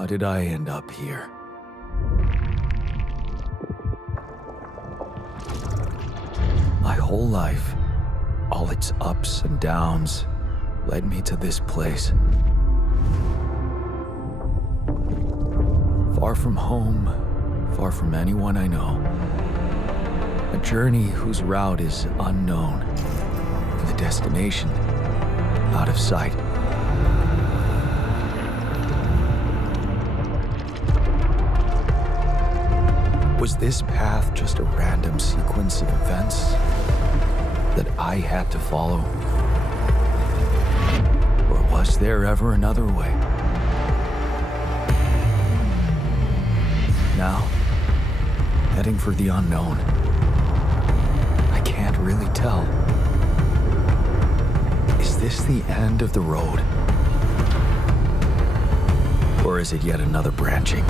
How did I end up here? My whole life, all its ups and downs, led me to this place. Far from home, far from anyone I know. A journey whose route is unknown, and the destination out of sight. Was this path just a random sequence of events that I had to follow? Or was there ever another way? Now, heading for the unknown. I can't really tell. Is this the end of the road? Or is it yet another branching?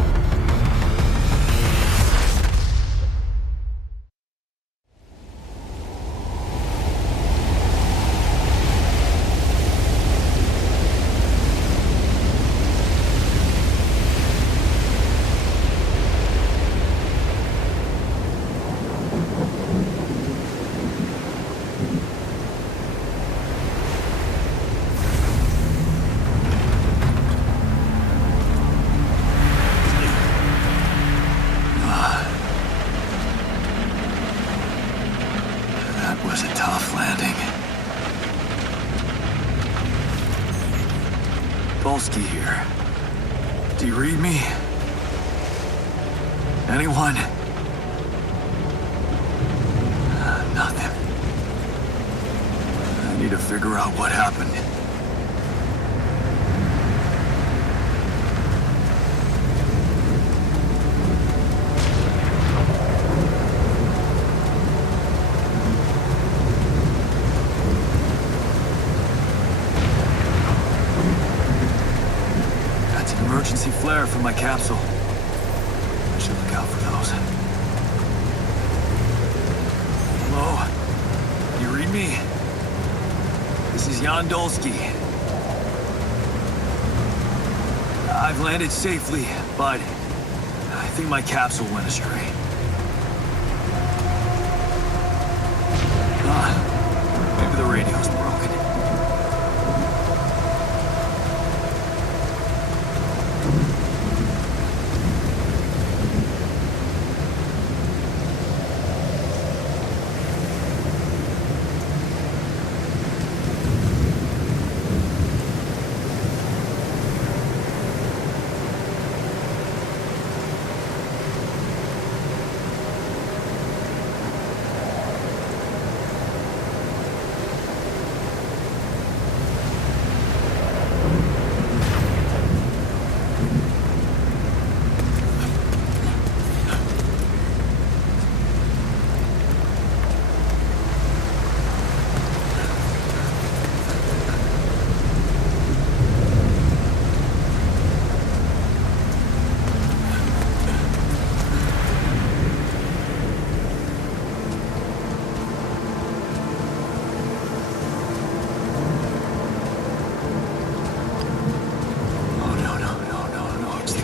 Was a tough landing. Dolski here. Do you read me? Anyone? Nothing. I need to figure out what happened. Emergency flare from my capsule. I should look out for those. Hello? You read me? This is Dolski. I've landed safely, but I think my capsule went astray. Maybe the radio's broken.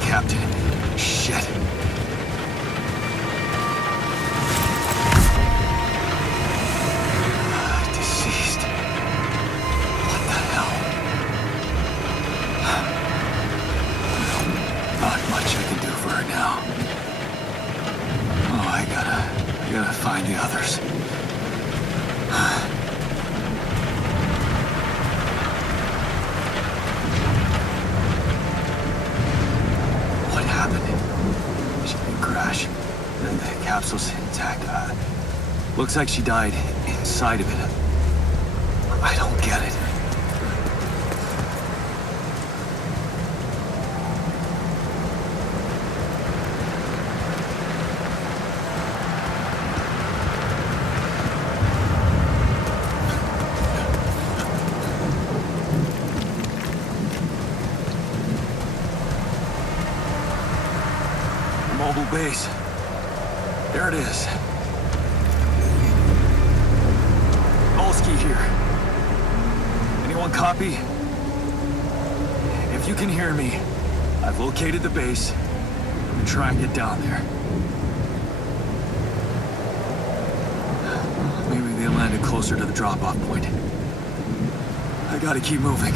Captain. Shit. Deceased. What the hell? Not much I can do for her now. Oh, I gotta find the others. The capsule's intact. Looks like she died inside of it. I don't get it. Mobile base. There it is. Dolski here. Anyone copy? If you can hear me, I've located the base. I'm gonna try and get down there. Maybe they landed closer to the drop-off point. I gotta keep moving.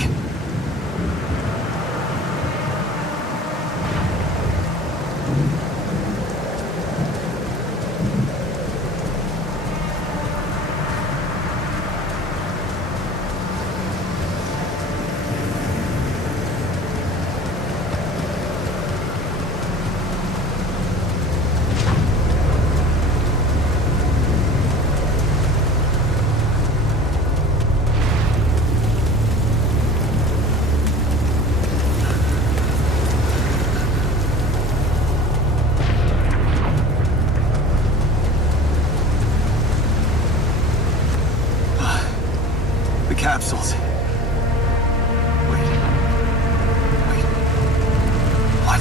Capsules. Wait. What?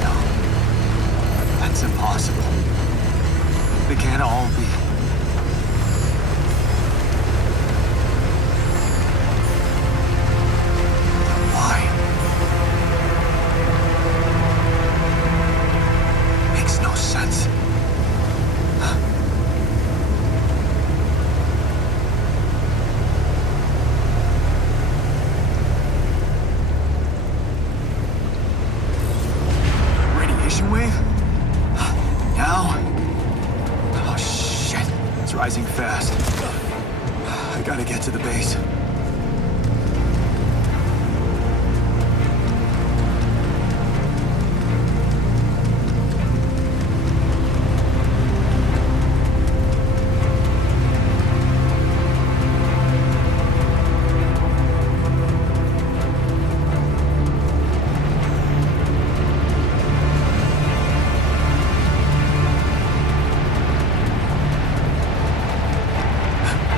No. That's impossible. They can't all be. Why? Makes no sense. Wave? Now? Oh shit, it's rising fast. I gotta get to the base.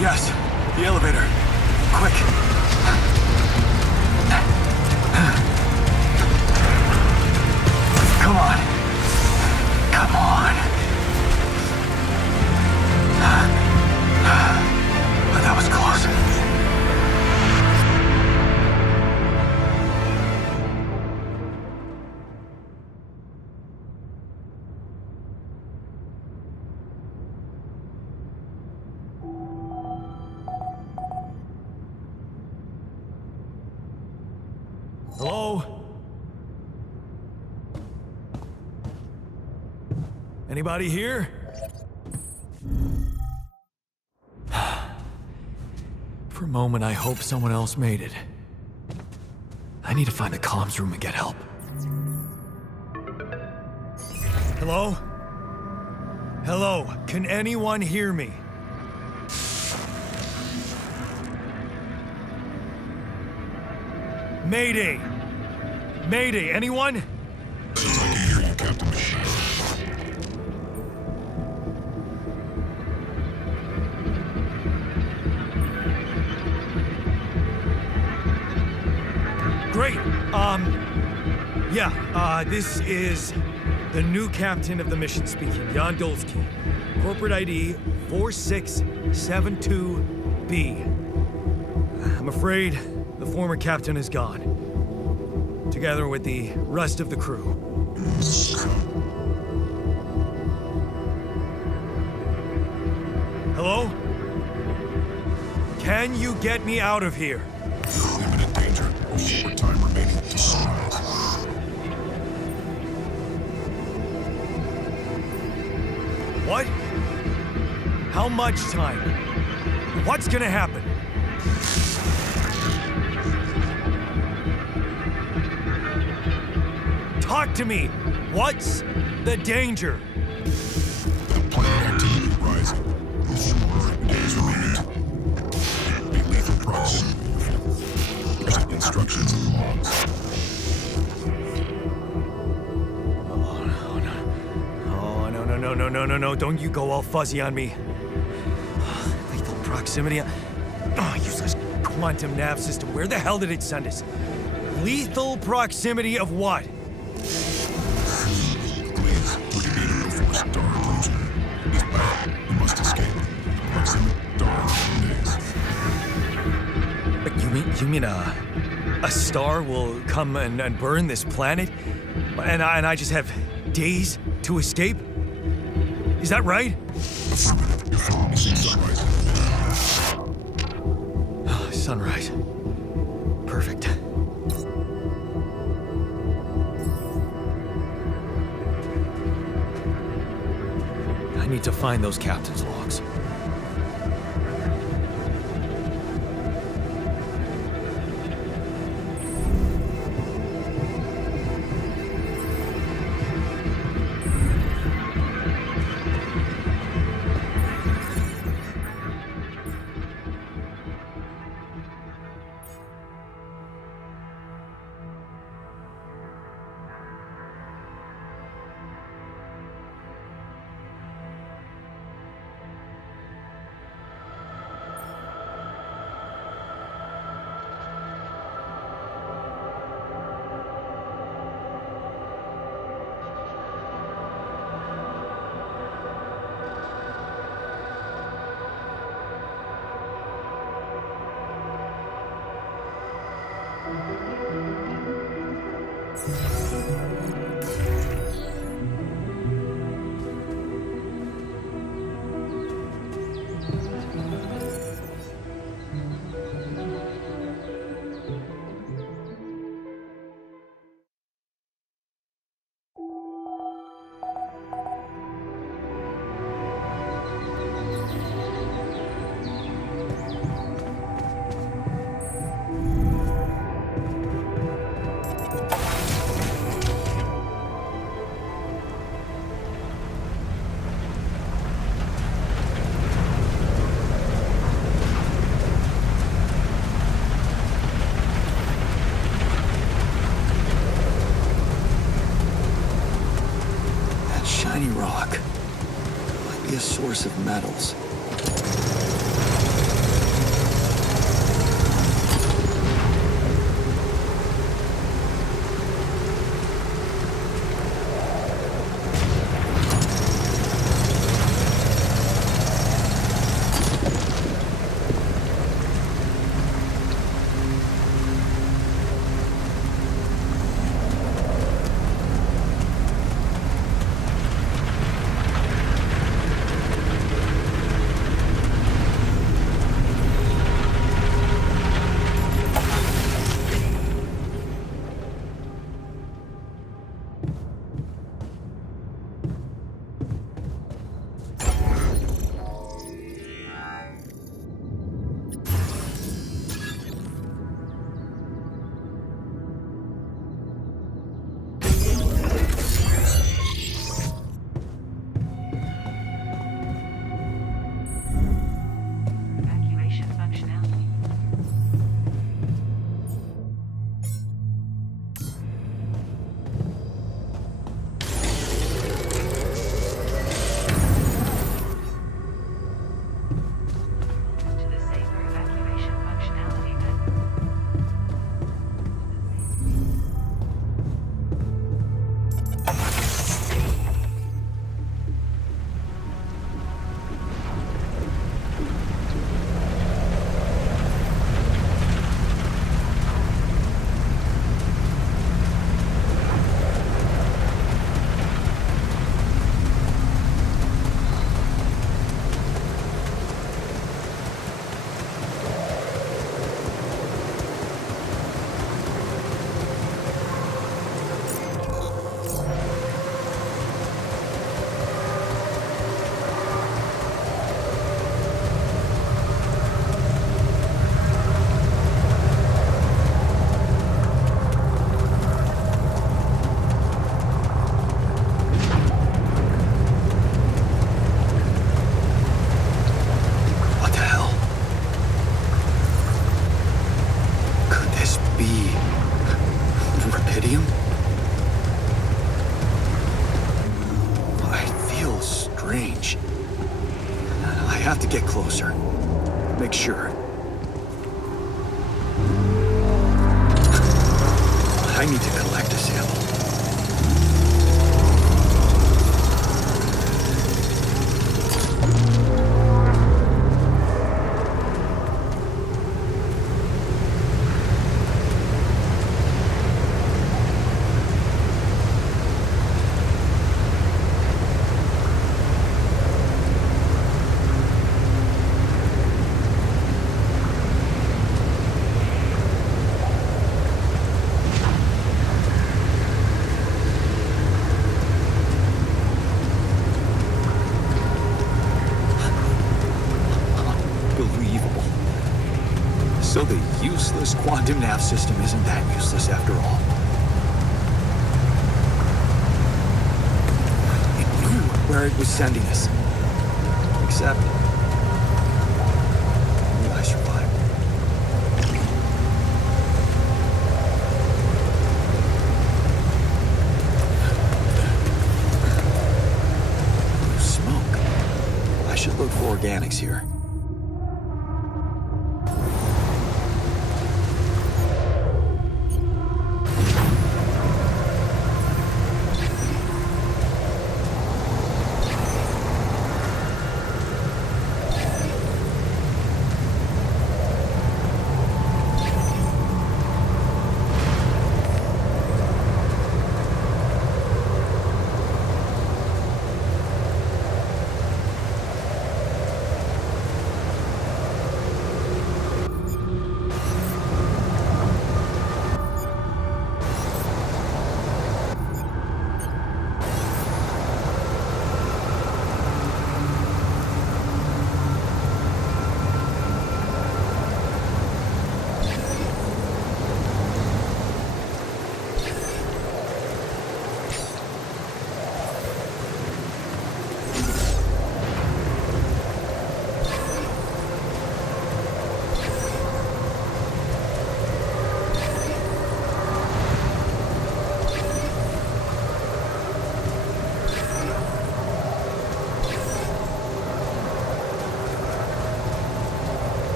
Yes, the elevator. Quick. Come on. Come on. That was close. Hello? Anybody here? For a moment, I hope someone else made it. I need to find the comms room and get help. Hello? Hello? Can anyone hear me? Mayday! Mayday, anyone? I can hear you, Captain Machine. Great. This is the new captain of the mission speaking, Dolski. Corporate ID 4672B. I'm afraid the former captain is gone, together with the rest of the crew. Hello? Can you get me out of here? Imminent danger. Short time remaining to sunrise. What? How much time? What's gonna happen? Talk to me! What's the danger? The planet activity rising. Short days remaining. Be lethal proximity. Instructions and logs. No, don't you go all fuzzy on me. Lethal proximity. Oh, useless quantum nav system. Where the hell did it send us? Lethal proximity of what? Please, Rapidium before star approaching. He's back. You must escape. Proximity, star days. But you mean a star will come and burn this planet, and I just have days to escape? Is that right? Affirmative. You have seen sunrise. Sunrise. Perfect. I need to find those captain's logs. Shiny rock. Might be a source of metals. Rapidium? I feel strange. I have to get closer. Make sure. I need to collect a sample. quantum nav system isn't that useless after all. It knew where it was sending us. Except... I survived. Smoke. I should look for organics here.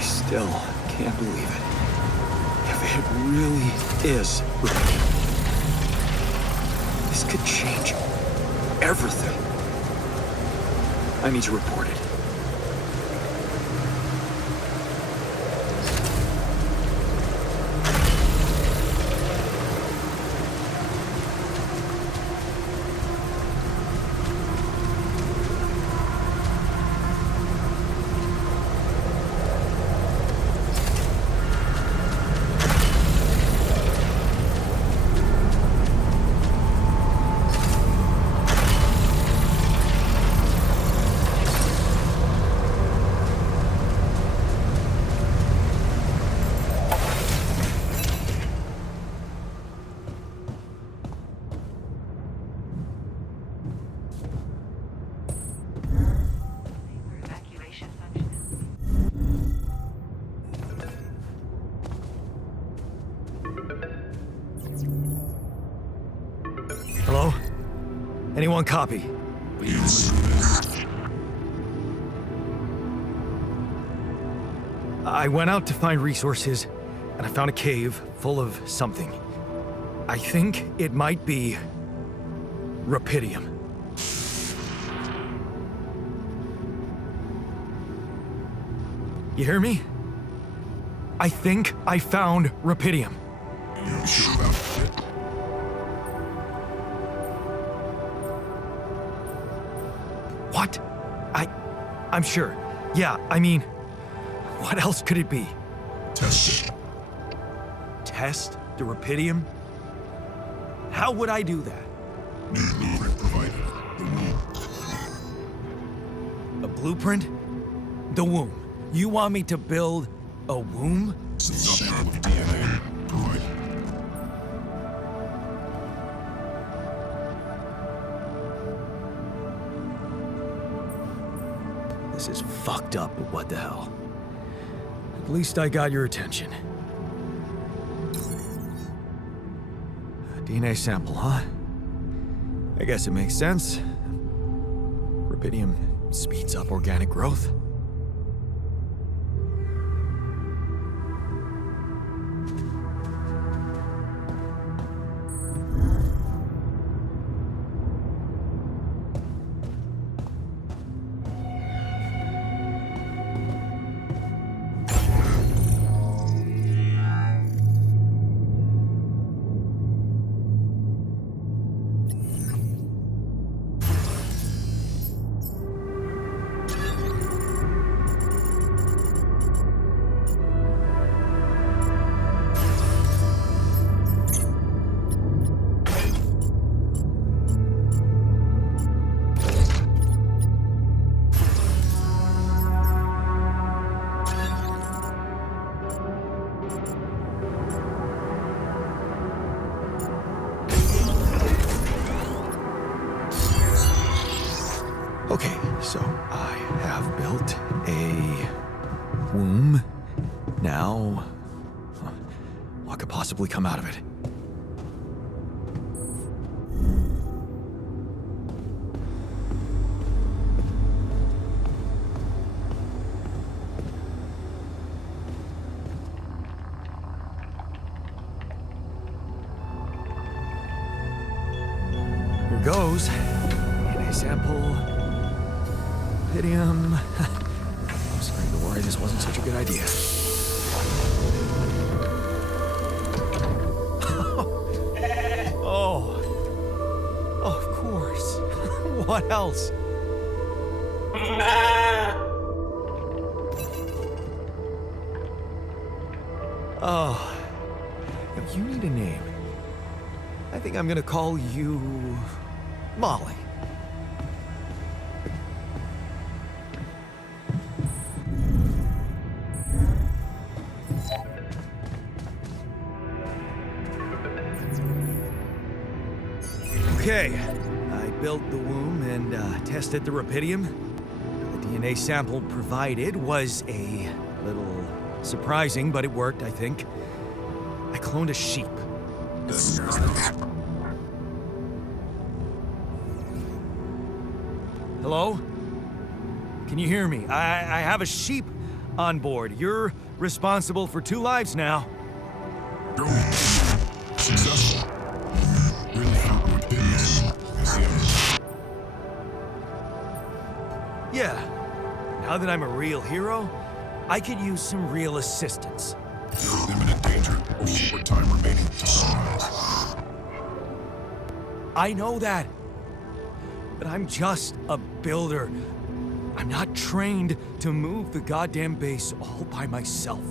Still can't believe it. If it really is Rapidium, this could change everything. I need to report it. Hello? Anyone copy? I went out to find resources, and I found a cave full of something. I think it might be Rapidium. You hear me? I think I found Rapidium. You sure about it? What? I'm sure. Yeah, I mean, what else could it be? Test it. Test the Rapidium? How would I do that? New blueprint provided. The womb. A blueprint? The womb. You want me to build a womb? Some sample of DNA provided. This is fucked up, but what the hell? At least I got your attention. A DNA sample, huh? I guess it makes sense. Rapidium speeds up organic growth. Okay, so I have built a womb. Now, what could possibly come out of it? Here goes. DNA sample. Rapidium. I was starting to worry this wasn't such a good idea. Oh. Oh, of course. What else? Oh. You need a name. I think I'm gonna call you Molly. Okay, I built the womb and tested the Rapidium. The DNA sample provided was a little surprising, but it worked, I think. I cloned a sheep. Hello? Can you hear me? I have a sheep on board. You're responsible for 2 lives now. Go. Successful. Really found my business. Yeah. Now that I'm a real hero, I could use some real assistance. You're in imminent danger. Short time remaining to sunrise. I know that. But I'm just a builder. I'm not trained to move the goddamn base all by myself.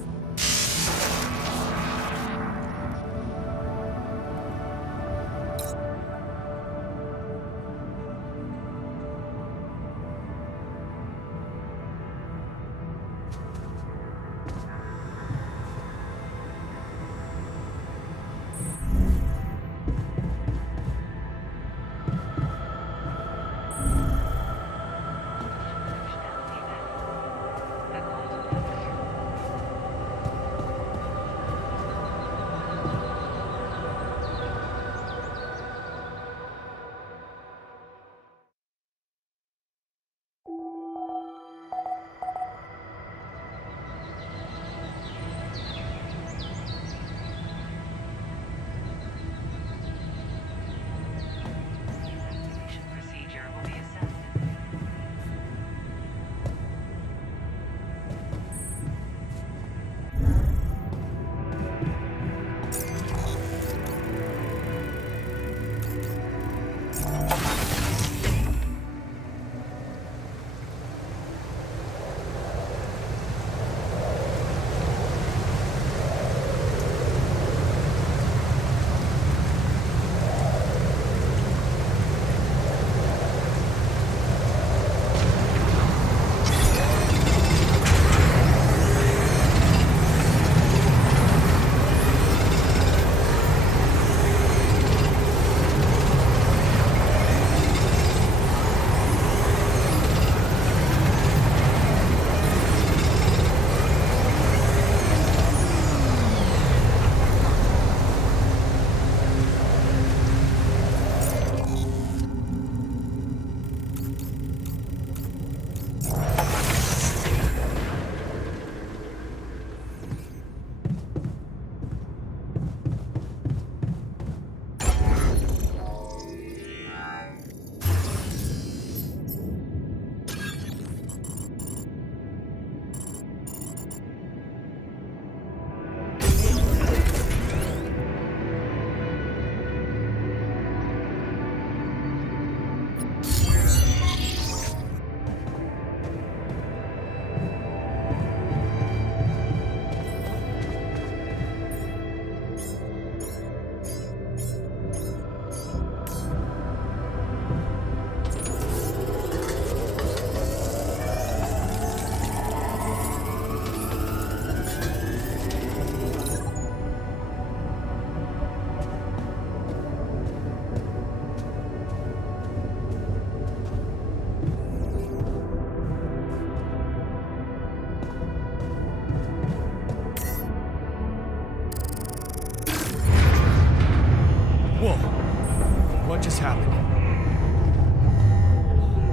this happen?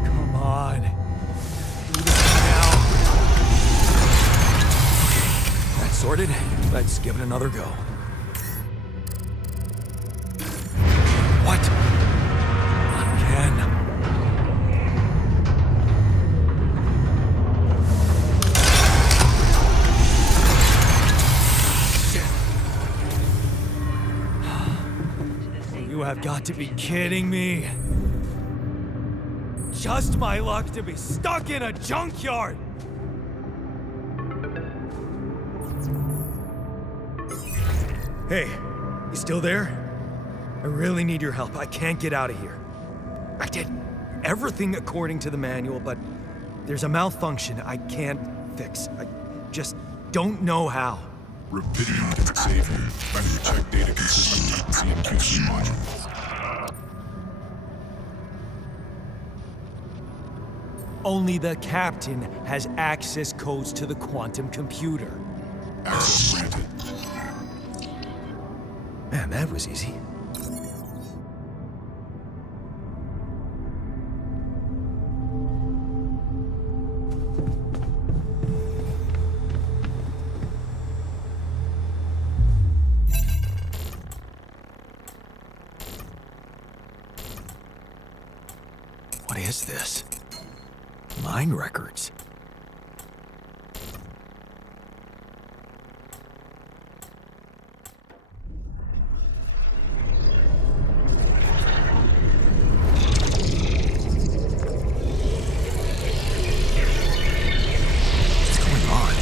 Come on. Do this now. Okay, that's sorted. Let's give it another go. What? Again? You have got to be kidding me. Just my luck to be stuck in a junkyard. Hey, you still there? I really need your help. I can't get out of here. I did everything according to the manual, but there's a malfunction I can't fix. I just don't know how. Rapidium can save you. Better check data consistently. CMQC module. Only the captain has access codes to the quantum computer. Access granted. Man, that was easy. What is this? Mine records. What's going on?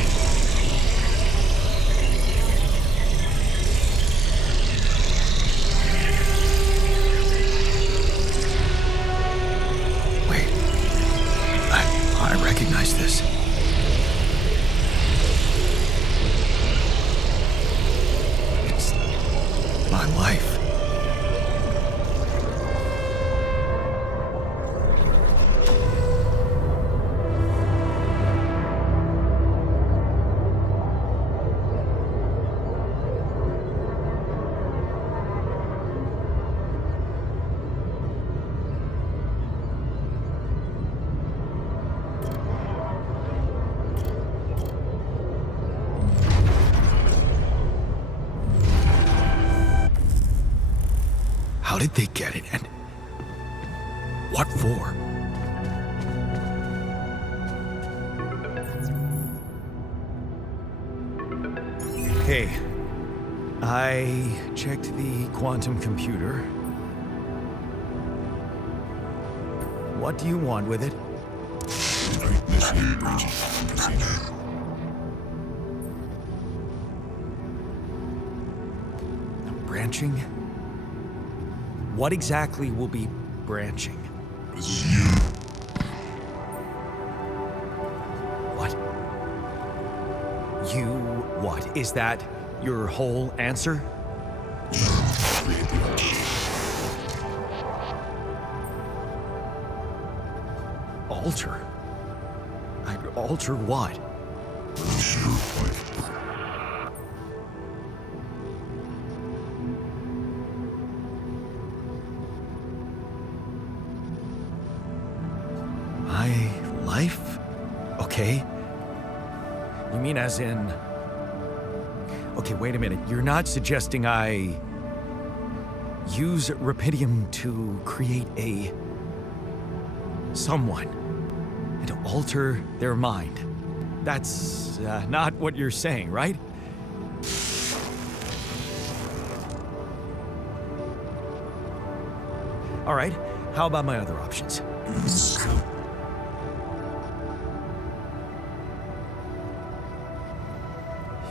Wait. I recognize this. It's my life. How did they get it, and what for? Hey, I checked the quantum computer. What do you want with it? Initiate branching procedure. Branching? What exactly will be branching? This is you. What? You what? Is that your whole answer? Create the altar. Alter? I'd alter what? Release your life. My life? Okay. You mean as in... Okay, wait a minute. You're not suggesting I use Rapidium to create a... someone and to alter their mind. That's not what you're saying, right? All right, how about my other options?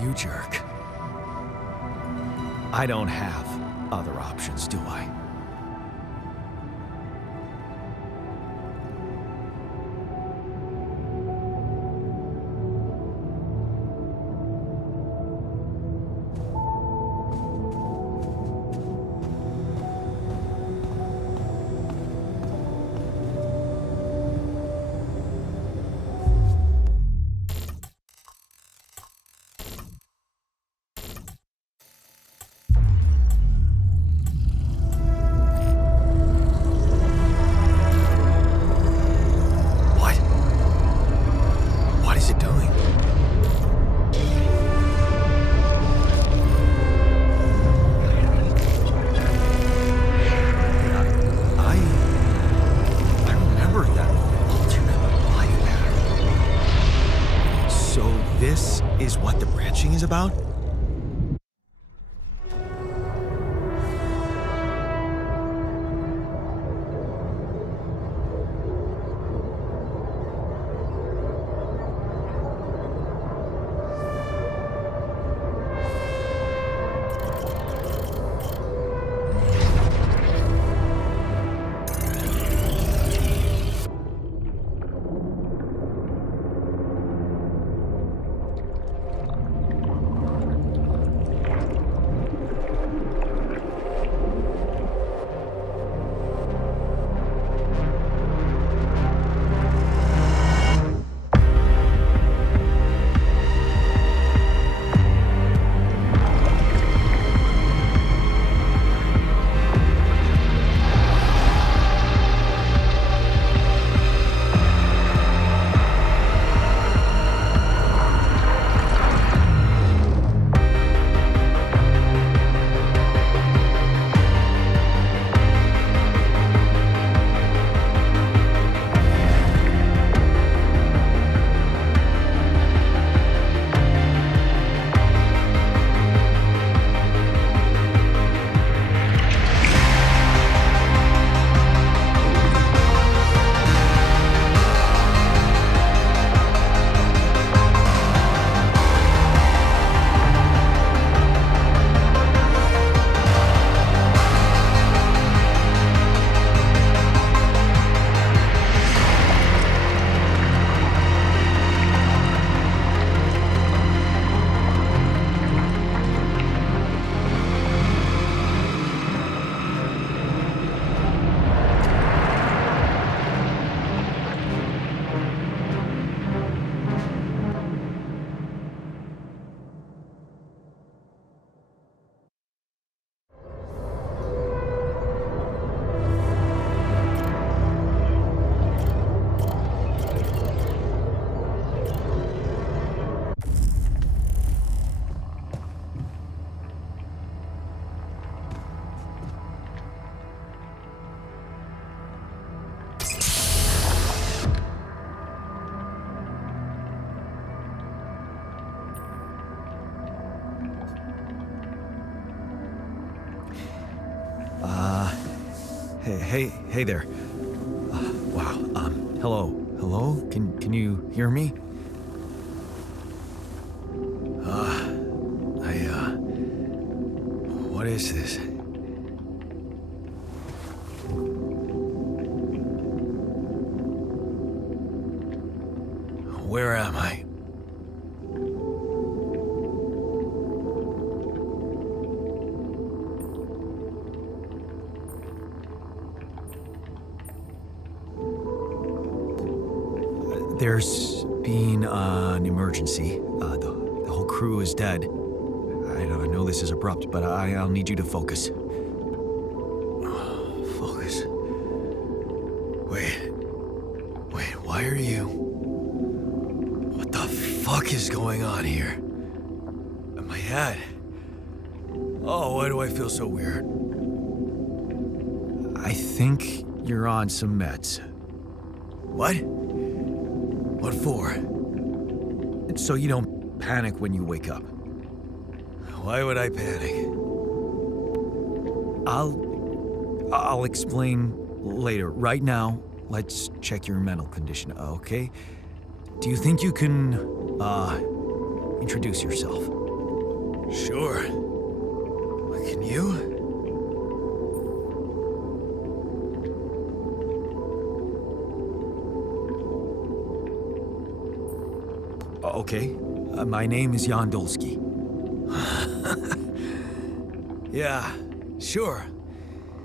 You jerk. I don't have other options, do I? about? Hey there. Wow. Hello? Can you hear me? What is this? Where am I? There's been an emergency. The whole crew is dead. I know this is abrupt, but I'll need you to focus. Focus. Wait, why are you... What the fuck is going on here? My head. Oh, why do I feel so weird? I think you're on some meds. What? What for? So you don't panic when you wake up. Why would I panic? I'll explain later. Right now, let's check your mental condition, okay? Do you think you can, introduce yourself? Sure. Can you? Okay. My name is Dolski. Yeah, sure.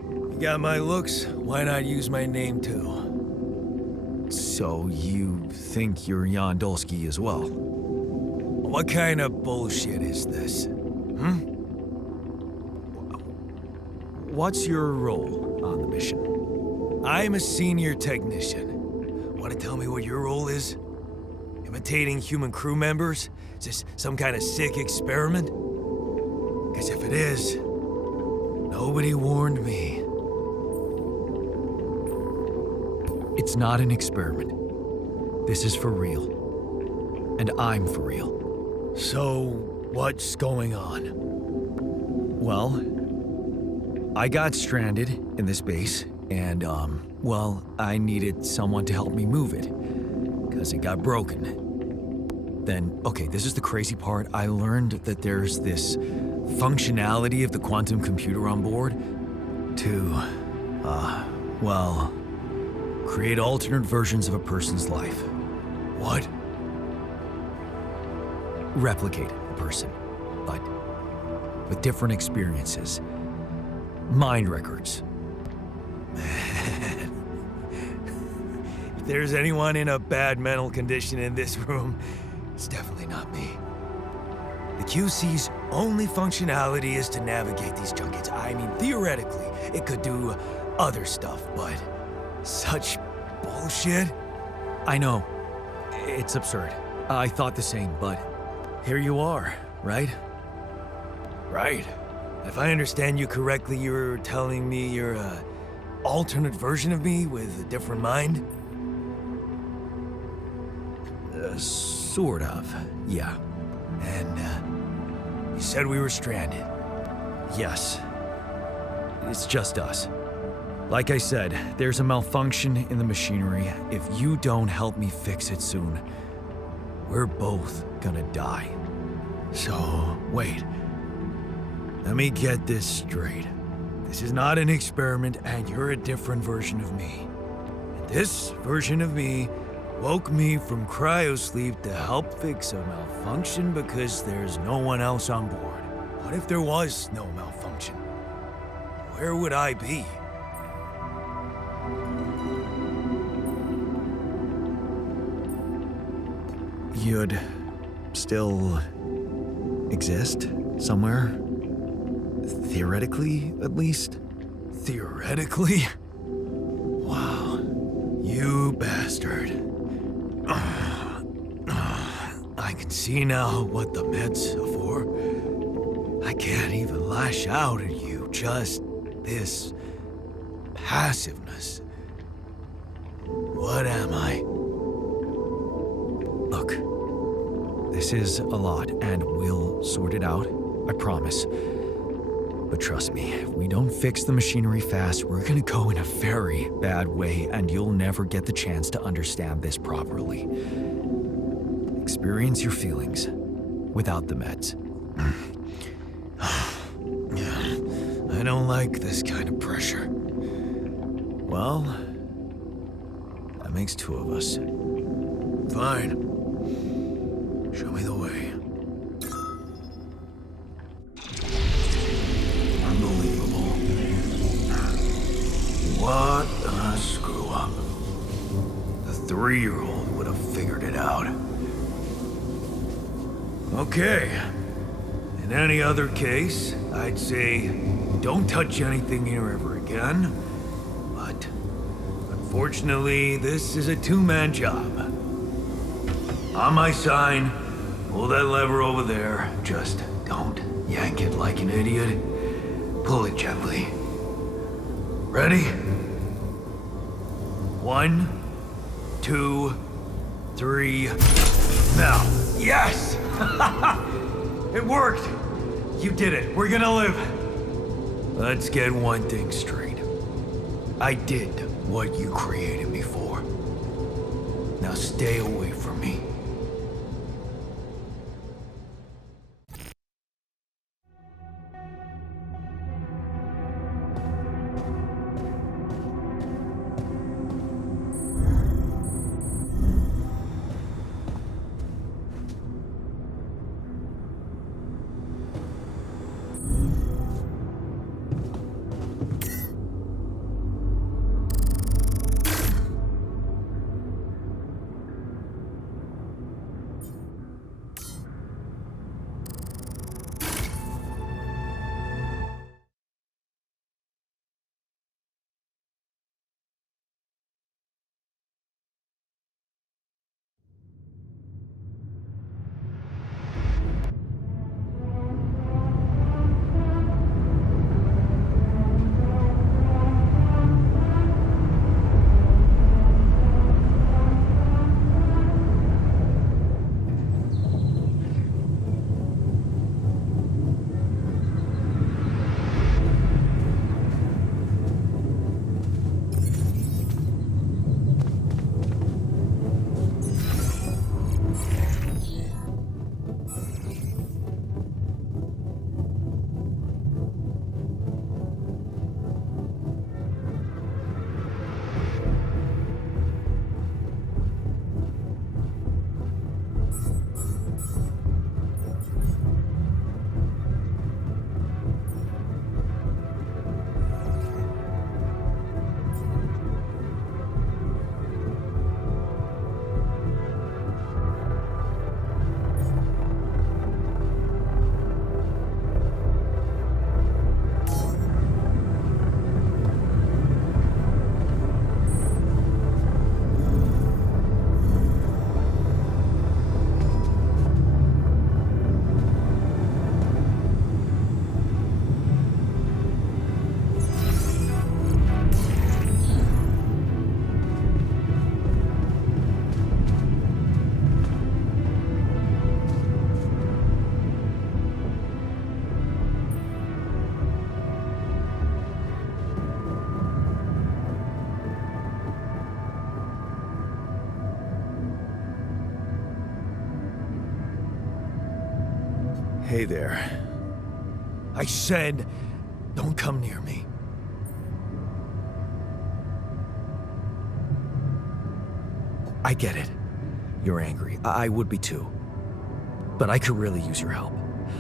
You got my looks, why not use my name too? So you think you're Dolski as well? What kind of bullshit is this? What's your role on the mission? I'm a senior technician. Want to tell me what your role is? Imitating human crew members? Is this some kind of sick experiment? Because if it is, nobody warned me. It's not an experiment. This is for real. And I'm for real. So, What's going on? Well, I got stranded in this base, and, well, I needed someone to help me move it, because it got broken. Then, okay, this is the crazy part. I learned that there's this functionality of the quantum computer on board to, well, create alternate versions of a person's life. What? Replicate a person, but with different experiences. Mind records. Man. If there's anyone in a bad mental condition in this room, it's definitely not me. The QC's only functionality is to navigate these junkets. I mean, theoretically, it could do other stuff, but such bullshit? I know. It's absurd. I thought the same, but here you are, right? Right. If I understand you correctly, you're telling me you're an alternate version of me with a different mind? Sort of, yeah. And, you said we were stranded. Yes. It's just us. Like I said, there's a malfunction in the machinery. If you don't help me fix it soon, we're both gonna die. So, wait. Let me get this straight. This is not an experiment, and you're a different version of me. And this version of me woke me from cryosleep to help fix a malfunction because there's no one else on board. What if there was no malfunction? Where would I be? You'd still exist somewhere? Theoretically, at least? Theoretically? Wow. You bastard. I can see now what the meds are for. I can't even lash out at you, just this passiveness. What am I? Look, this is a lot, and we'll sort it out, I promise. But trust me, if we don't fix the machinery fast, we're gonna go in a very bad way, and you'll never get the chance to understand this properly. Experience your feelings without the meds. I don't like this kind of pressure. Well, that makes two of us. Fine. Show me the way. Unbelievable. What a screw up. The 3-year-old would have figured it out. Okay. In any other case, I'd say don't touch anything here ever again. But unfortunately, this is a two-man job. On my sign, pull that lever over there. Just don't yank it like an idiot. Pull it gently. Ready? 1, 2, 3. Now. Yes! It worked! You did it. We're gonna live. Let's get one thing straight. I did what you created me for. Now stay away from me. Hey there. I said, don't come near me. I get it. You're angry. I would be too. But I could really use your help.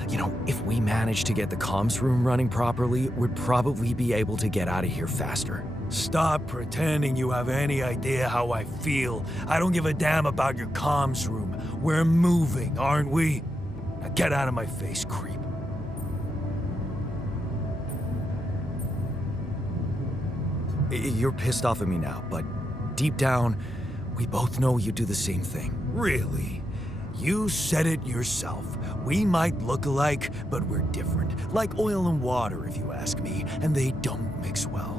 You know, if we manage to get the comms room running properly, we'd probably be able to get out of here faster. Stop pretending you have any idea how I feel. I don't give a damn about your comms room. We're moving, aren't we? Now get out of my face, creep. You're pissed off at me now, but deep down, we both know you do the same thing. Really? You said it yourself. We might look alike, but we're different. Like oil and water, if you ask me, and they don't mix well.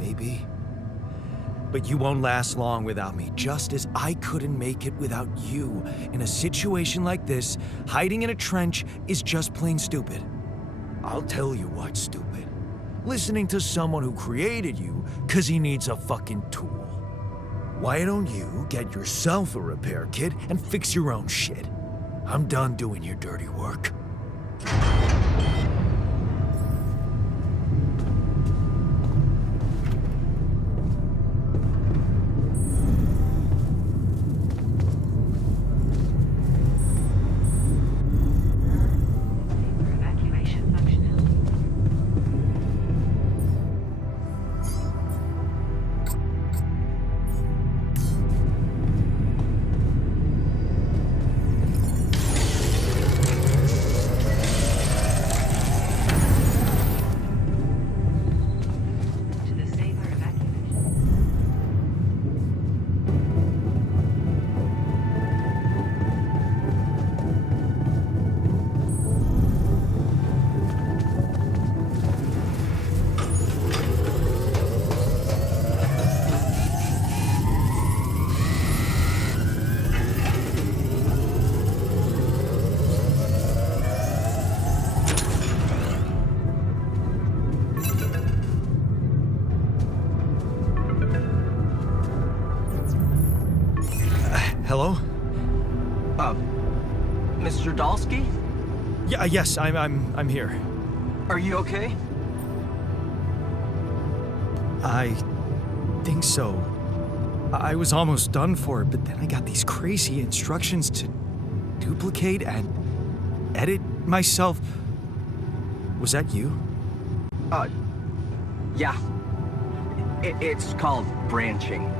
Maybe. But you won't last long without me, just as I couldn't make it without you. In a situation like this, hiding in a trench is just plain stupid. I'll tell you what's stupid. Listening to someone who created you because he needs a fucking tool. Why don't you get yourself a repair kit and fix your own shit? I'm done doing your dirty work. Hello? Mr. Dolski? Yeah, yes, I'm here. Are you okay? I think so. I was almost done for it, but then I got these crazy instructions to duplicate and edit myself. Was that you? Yeah. It's called branching.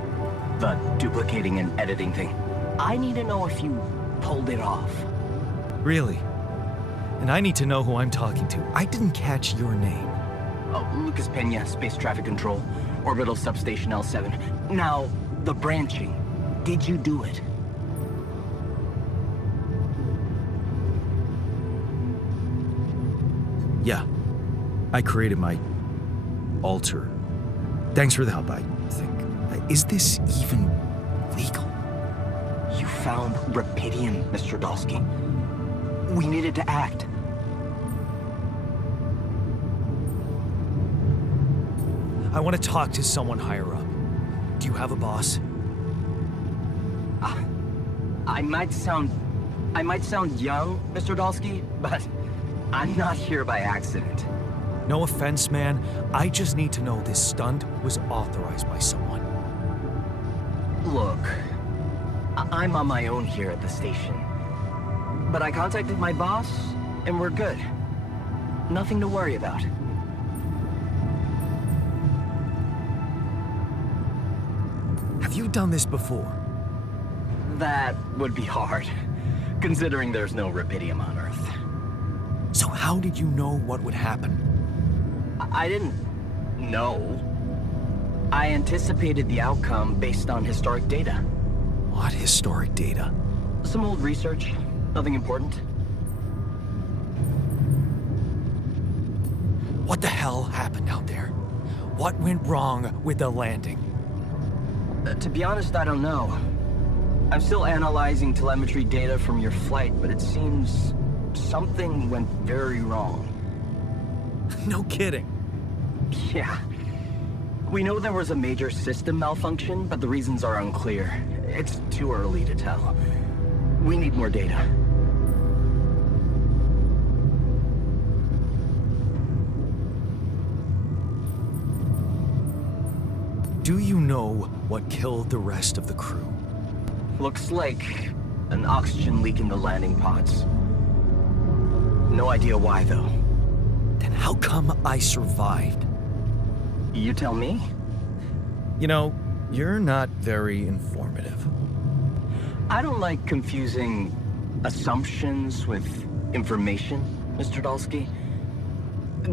The duplicating and editing thing. I need to know if you pulled it off. Really? And I need to know who I'm talking to. I didn't catch your name. Oh, Lucas Pena, Space Traffic Control, Orbital Substation L7. Now, the branching. Did you do it? Yeah. I created my alter. Thanks for the help, I think. Is this even legal? You found Rapidium, Mr. Dolski. We needed to act. I want to talk to someone higher up. Do you have a boss? I might sound young, Mr. Dolski, but I'm not here by accident. No offense, man. I just need to know this stunt was authorized by someone. Look, I'm on my own here at the station. But I contacted my boss, and we're good. Nothing to worry about. Have you done this before? That would be hard, considering there's no Rapidium on Earth. So how did you know what would happen? I didn't know. I anticipated the outcome based on historic data. What historic data? Some old research, nothing important. What the hell happened out there? What went wrong with the landing? To be honest, I don't know. I'm still analyzing telemetry data from your flight, but it seems something went very wrong. No kidding. Yeah. We know there was a major system malfunction, but the reasons are unclear. It's too early to tell. We need more data. Do you know what killed the rest of the crew? Looks like an oxygen leak in the landing pods. No idea why, though. Then how come I survived? You tell me? You know, you're not very informative. I don't like confusing assumptions with information, Mr. Dolski.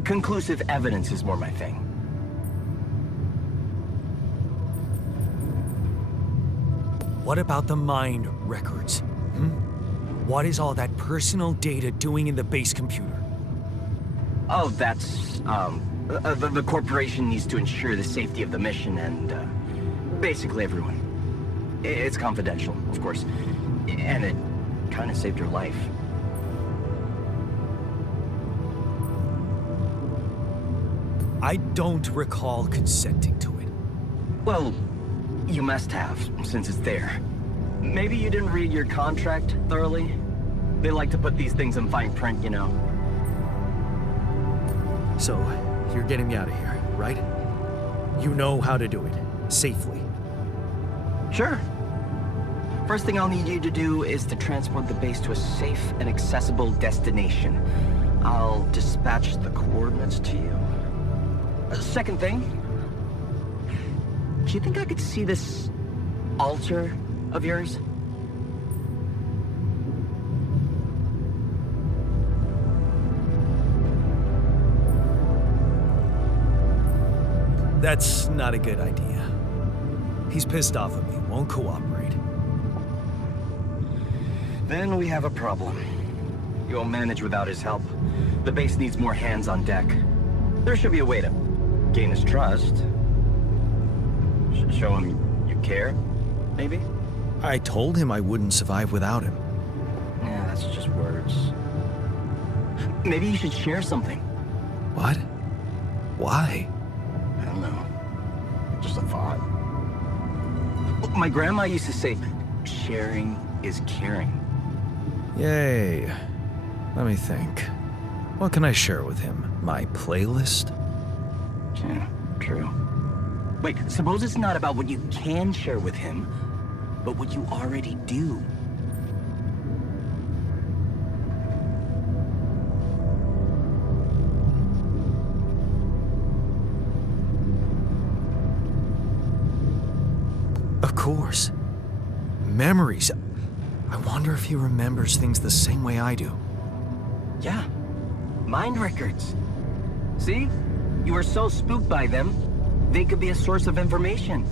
Conclusive evidence is more my thing. What about the mind records? What is all that personal data doing in the base computer? Oh, that's, the corporation needs to ensure the safety of the mission and, basically everyone. It's confidential, of course. And it kind of saved your life. I don't recall consenting to it. Well, you must have, since it's there. Maybe you didn't read your contract thoroughly? They like to put these things in fine print, you know. So, you're getting me out of here, right? You know how to do it, safely. Sure. First thing I'll need you to do is to transport the base to a safe and accessible destination. I'll dispatch the coordinates to you. Second thing, do you think I could see this altar of yours? That's not a good idea. He's pissed off at me, won't cooperate. Then we have a problem. You won't manage without his help. The base needs more hands on deck. There should be a way to gain his trust. Show him you care, maybe? I told him I wouldn't survive without him. Yeah, that's just words. Maybe you should share something. What? Why? I don't know. Just a thought. My grandma used to say, sharing is caring. Yay. Let me think. What can I share with him? My playlist? Yeah, true. Wait, suppose it's not about what you can share with him, but what you already do. Of course. Memories. I wonder if he remembers things the same way I do. Yeah, mind records. See? You were so spooked by them, they could be a source of information.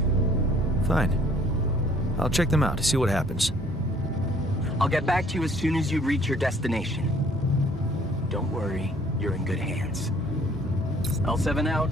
Fine. I'll check them out to see what happens. I'll get back to you as soon as you reach your destination. Don't worry, you're in good hands. L7 out.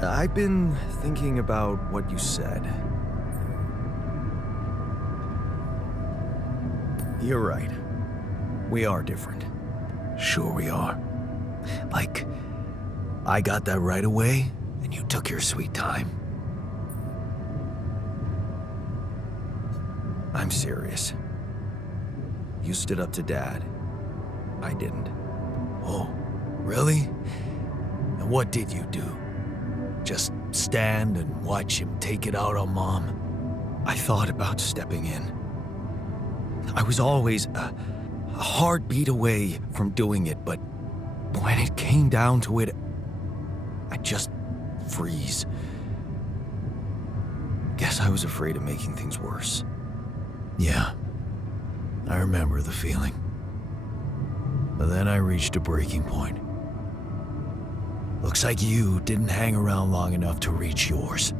I've been thinking about what you said. You're right. We are different. Sure we are. Like, I got that right away, and you took your sweet time. I'm serious. You stood up to Dad. I didn't. Oh, really? And what did you do? Just stand and watch him take it out on Mom? I thought about stepping in. I was always a heartbeat away from doing it, but when it came down to it, I'd just freeze. Guess I was afraid of making things worse. Yeah, I remember the feeling. But then I reached a breaking point. Looks like you didn't hang around long enough to reach yours.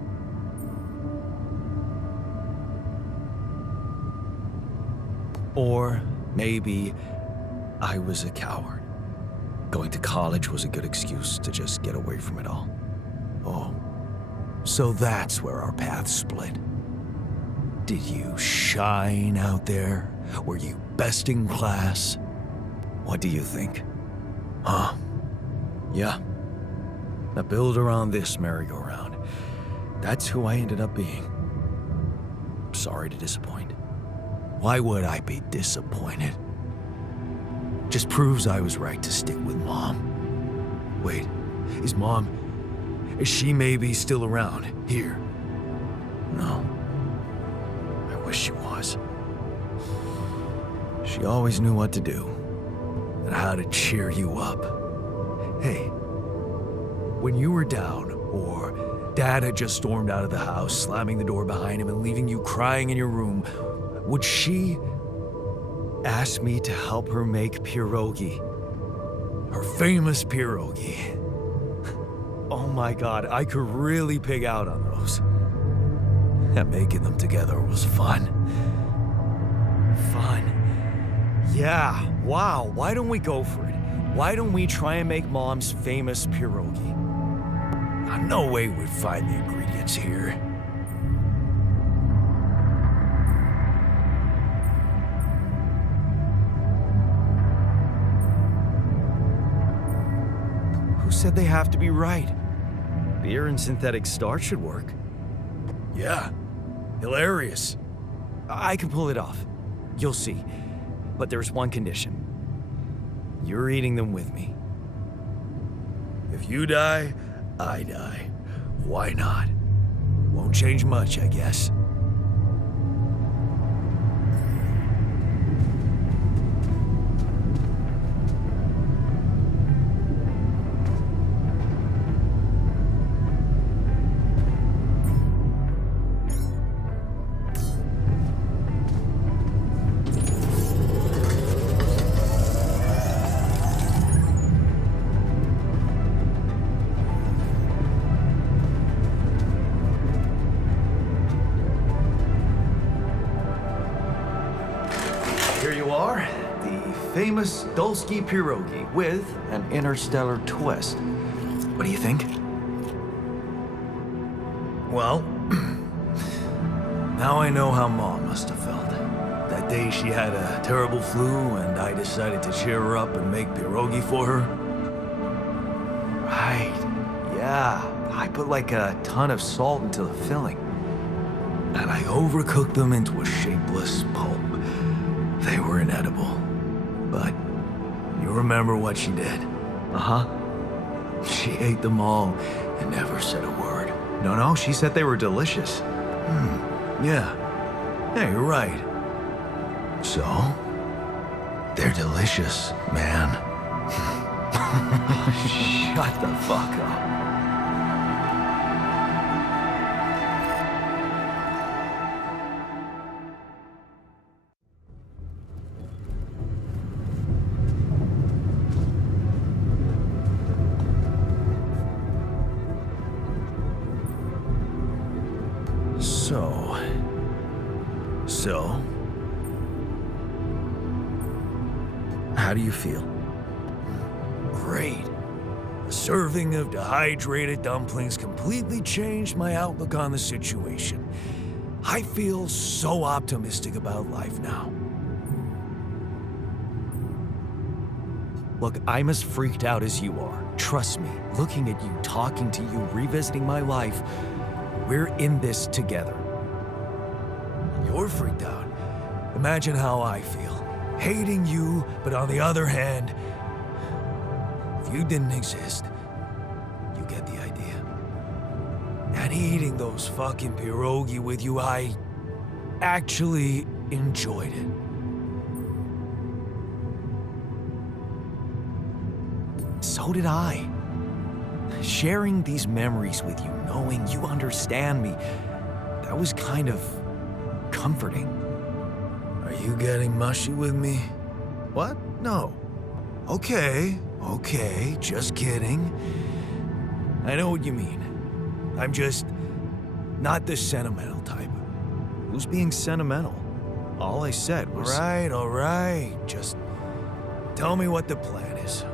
Or maybe I was a coward. Going to college was a good excuse to just get away from it all. Oh, so that's where our paths split. Did you shine out there? Were you best in class? What do you think? Huh? Yeah. I build around this merry-go-round. That's who I ended up being. Sorry to disappoint. Why would I be disappointed? Just proves I was right to stick with Mom. Wait, is she maybe still around here? No. I wish she was. She always knew what to do. And how to cheer you up. Hey, when you were down, or Dad had just stormed out of the house, slamming the door behind him and leaving you crying in your room, would she ask me to help her make pierogi? Her famous pierogi. Oh my God, I could really pig out on those. And making them together was fun. Fun. Yeah, wow, why don't we go for it? Why don't we try and make Mom's famous pierogi? No way we'd find the ingredients here. Who said they have to be right? Beer and synthetic starch should work. Yeah, hilarious. I can pull it off. You'll see. But there's one condition. You're eating them with me. If you die, I die. Why not? Won't change much, I guess. Here you are, the famous Dolski pierogi with an interstellar twist. What do you think? Well, now I know how Mom must have felt. That day she had a terrible flu and I decided to cheer her up and make pierogi for her. Right, yeah. I put like a ton of salt into the filling. And I overcooked them into a shapeless pulp. They were inedible. But you remember what she did? Uh-huh. She ate them all and never said a word. No, she said they were delicious. Yeah. Yeah, you're right. So, they're delicious, man. Shut the fuck up. So, how do you feel? Great. A serving of dehydrated dumplings completely changed my outlook on the situation. I feel so optimistic about life now. Look, I'm as freaked out as you are. Trust me, looking at you, talking to you, revisiting my life, we're in this together. And you're freaked out. Imagine how I feel. Hating you, but on the other hand, if you didn't exist, you get the idea. And eating those fucking pierogi with you, I actually enjoyed it. So did I. Sharing these memories with you, knowing you understand me, that was kind of comforting. Are you getting mushy with me? What? No. Okay, just kidding. I know what you mean. I'm just not the sentimental type. Who's being sentimental? All I said was... All right. Just tell me what the plan is.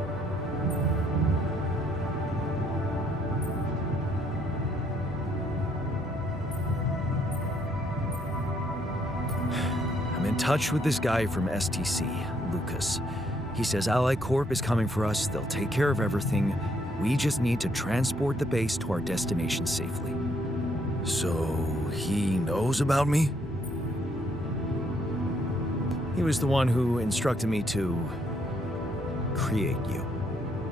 I'm in touch with this guy from STC, Lucas. He says Ally Corp is coming for us, they'll take care of everything. We just need to transport the base to our destination safely. So, he knows about me? He was the one who instructed me to create you.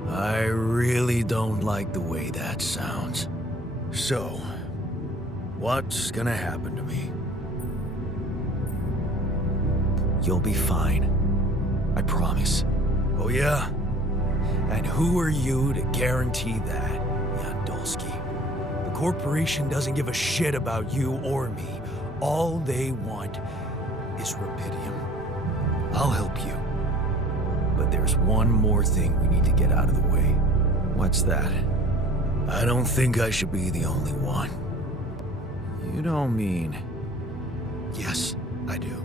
I really don't like the way that sounds. So, what's gonna happen to me? You'll be fine. I promise. Oh yeah? And who are you to guarantee that, Dolski? The corporation doesn't give a shit about you or me. All they want is Rapidium. I'll help you. But there's one more thing we need to get out of the way. What's that? I don't think I should be the only one. You don't mean... Yes, I do.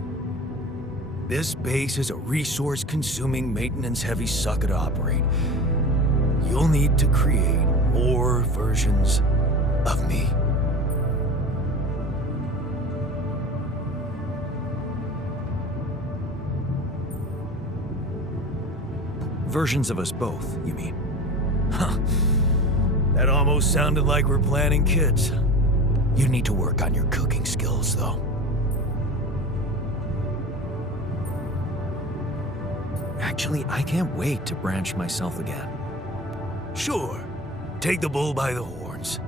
This base is a resource-consuming, maintenance-heavy sucker to operate. You'll need to create more versions of me. Versions of us both, you mean? Huh. That almost sounded like we're planning kids. You need to work on your cooking skills, though. Actually, I can't wait to branch myself again. Sure. Take the bull by the horns.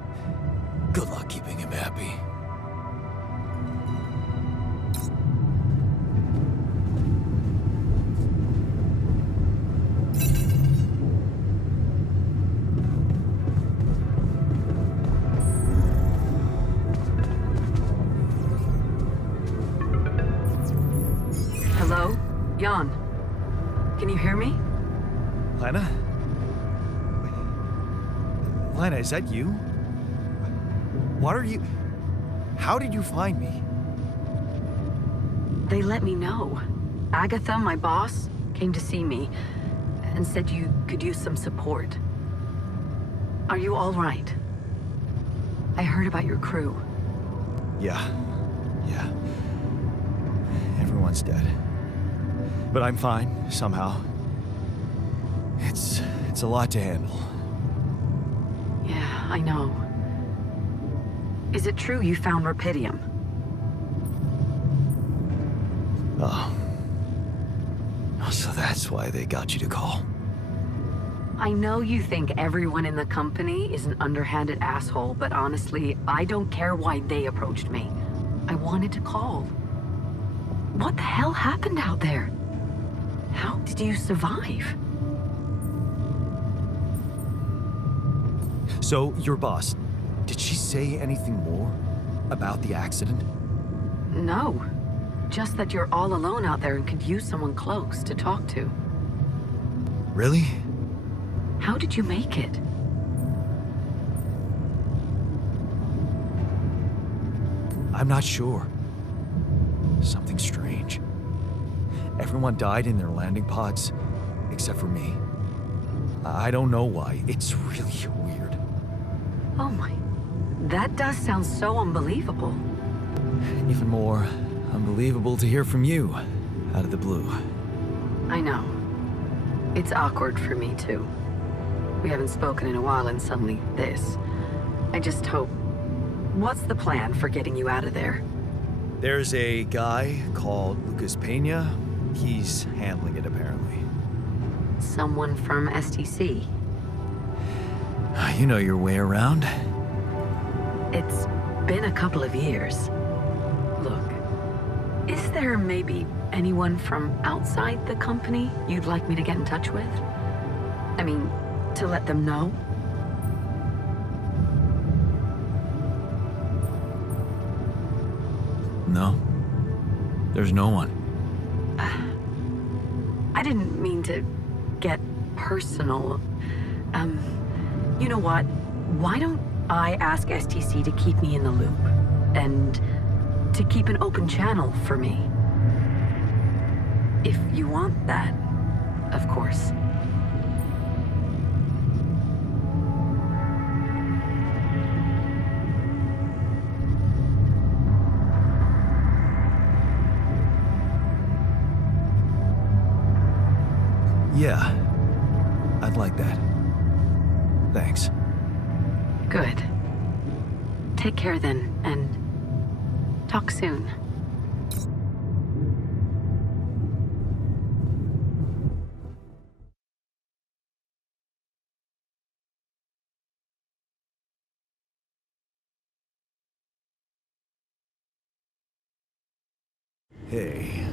Good luck keeping him happy. Hello? Jan. Can you hear me? Lana? Lana, is that you? What are you... How did you find me? They let me know. Agatha, my boss, came to see me and said you could use some support. Are you all right? I heard about your crew. Yeah. Everyone's dead. But I'm fine, somehow. It's a lot to handle. Yeah, I know. Is it true you found Rapidium? Oh. So that's why they got you to call. I know you think everyone in the company is an underhanded asshole, but honestly, I don't care why they approached me. I wanted to call. What the hell happened out there? How did you survive? So, your boss, did she say anything more about the accident? No. Just that you're all alone out there and could use someone close to talk to. Really? How did you make it? I'm not sure. Something strange. Everyone died in their landing pods, except for me. I don't know why. It's really weird. Oh my. That does sound so unbelievable. Even more unbelievable to hear from you, out of the blue. I know. It's awkward for me, too. We haven't spoken in a while and suddenly this. I just hope... What's the plan for getting you out of there? There's a guy called Lucas Pena. He's handling it, apparently. Someone from STC. You know your way around. It's been a couple of years. Look, is there maybe anyone from outside the company you'd like me to get in touch with? I mean, to let them know? No. There's no one. I didn't mean to get personal. You know what? Why don't I ask STC to keep me in the loop? And to keep an open channel for me? If you want that, of course. Yeah. I'd like that. Thanks. Good. Take care then, and talk soon. Hey,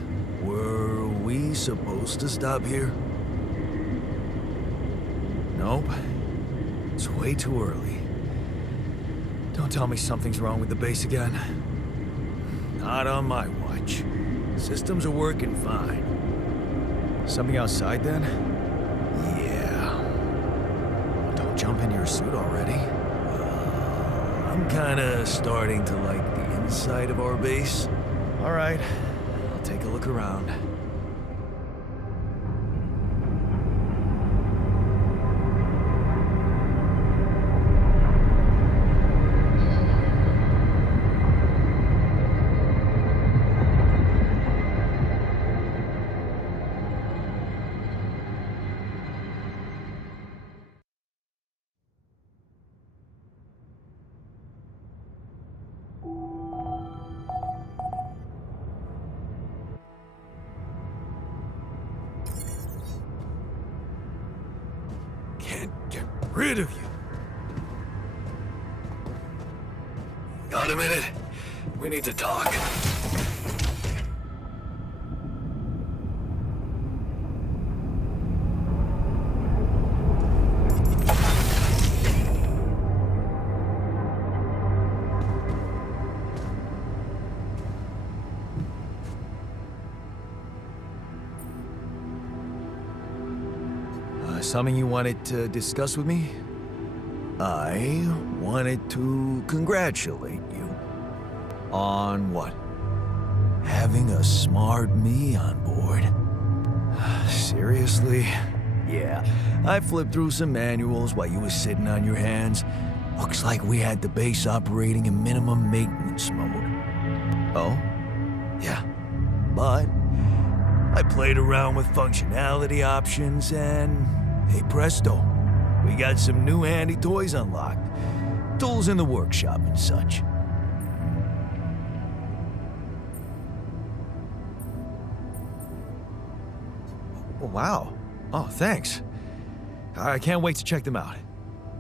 were we supposed to stop here? Nope. It's way too early. Don't tell me something's wrong with the base again. Not on my watch. Systems are working fine. Something outside then? Yeah. Don't jump in your suit already. I'm kinda starting to like the inside of our base. All right. I'll take a look around. Can't get rid of you. Got a minute? We need to talk. Something you wanted to discuss with me? I wanted to congratulate you. On what? Having a smart me on board. Seriously? Yeah, I flipped through some manuals while you were sitting on your hands. Looks like we had the base operating in minimum maintenance mode. Oh? Yeah, but I played around with functionality options and, hey presto, we got some new handy toys unlocked. Tools in the workshop and such. Wow. Oh, thanks. I can't wait to check them out.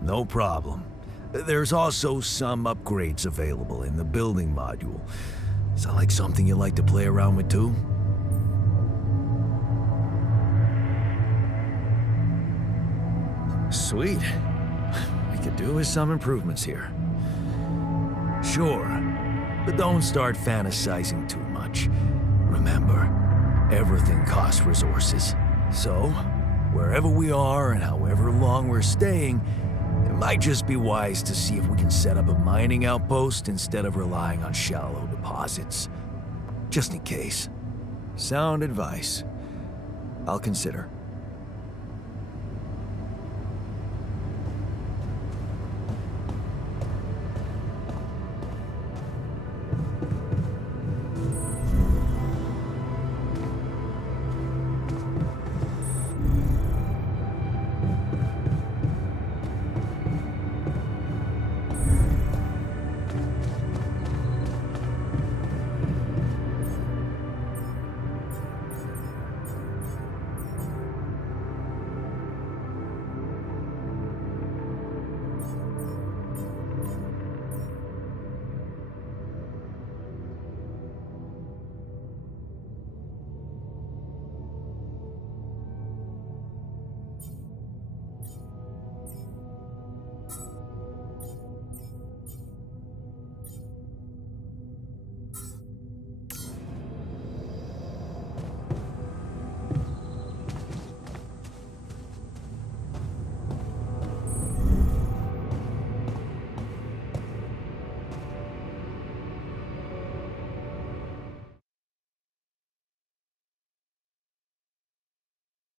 No problem. There's also some upgrades available in the building module. Is that like something you like to play around with too? Sweet. We could do with some improvements here. Sure, but don't start fantasizing too much. Remember, everything costs resources. So, wherever we are and however long we're staying, it might just be wise to see if we can set up a mining outpost instead of relying on shallow deposits. Just in case. Sound advice. I'll consider.